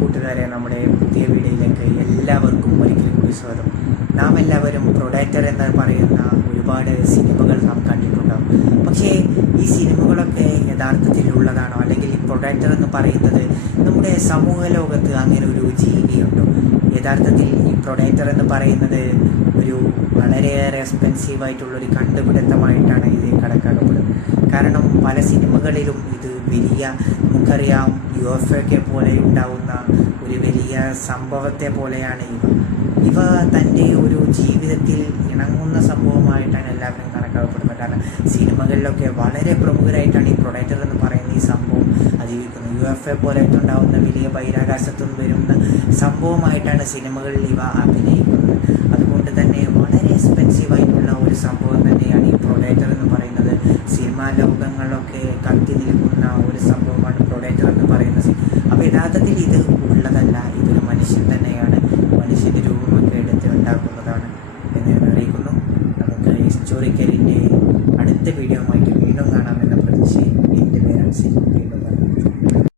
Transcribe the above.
കൂട്ടുകാരെ നമ്മുടെ പുതിയ വീഡിയോയിലേക്ക് എല്ലാവർക്കും ഒരിക്കലും കൂടി സ്വാഗതം. നാം എല്ലാവരും പ്രൊഡക്റ്റർ എന്ന് പറയുന്ന ഒരുപാട് സിനിമകൾ നാം കണ്ടിട്ടുണ്ടാവും. പക്ഷേ ഈ സിനിമകളൊക്കെ യഥാർത്ഥത്തിലുള്ളതാണോ അല്ലെങ്കിൽ പ്രൊഡക്റ്റർ എന്ന് പറയുന്നത് നമ്മുടെ സമൂഹ ലോകത്ത് അങ്ങനെ ഒരു ജീവിയുണ്ടോ? യഥാർത്ഥത്തിൽ ഈ പ്രൊഡക്റ്റർ എന്ന് പറയുന്നത് ഒരു വളരെയേറെ എക്സ്പെൻസീവ് ആയിട്ടുള്ള ഒരു കണ്ടുപിടുത്തമായിട്ടാണ് ഇത് കണക്കാക്കപ്പെടുന്നത്. കാരണം പല സിനിമകളിലും ഇത് വലിയ നമുക്കറിയാം യു എഫ് ഒക്കെ പോലെ ഉണ്ടാവുന്ന ഒരു വലിയ സംഭവത്തെ പോലെയാണ് ഇവ. ഇവ തന്റെ ഒരു ജീവിതത്തിൽ ഇണങ്ങുന്ന സംഭവമായിട്ടാണ് എല്ലാവരും കണക്കാക്കപ്പെടുന്നത്. കാരണം സിനിമകളിലൊക്കെ വളരെ പ്രമുഖരായിട്ടാണ് ഈ പ്രൊഡക്റ്റർ എന്ന് പറയുന്ന ഈ സംഭവം അതിജീവിക്കുന്നത്. യു എഫ് എ പോലെ ഉണ്ടാവുന്ന വലിയ ബഹിരാകാശത്തു നിന്ന് വരുന്ന സംഭവമായിട്ടാണ് സിനിമകളിൽ ഇവ അഭിനയിക്കുന്നത് അതുകൊണ്ട് തന്നെ വളരെ എക്സ്പെൻസീവ് ആയിട്ടുള്ള ഒരു സംഭവം തന്നെയാണ് ഈ പ്രൊഡക്റ്റർ എന്ന് പറയുന്നത് സിനിമാ ലോകങ്ങളിലൊക്കെ കത്തി നിൽക്കുന്ന ഒരു സംഭവമാണ് പ്രൊഡക്റ്റർ എന്ന് പറയുന്നത്. അപ്പോൾ യഥാർത്ഥത്തിൽ ഇത് ഉള്ളതല്ല ഇതൊരു മനുഷ്യൻ തന്നെയാണ്. മനുഷ്യന്റെ രൂപമൊക്കെ എടുത്ത് ഉണ്ടാക്കുന്നതാണ് എന്ന് ഞാൻ അറിയിക്കുന്നു. നമുക്ക് ഹിസ്റ്റോറിക്കലിന്റെ അടുത്ത വീഡിയോ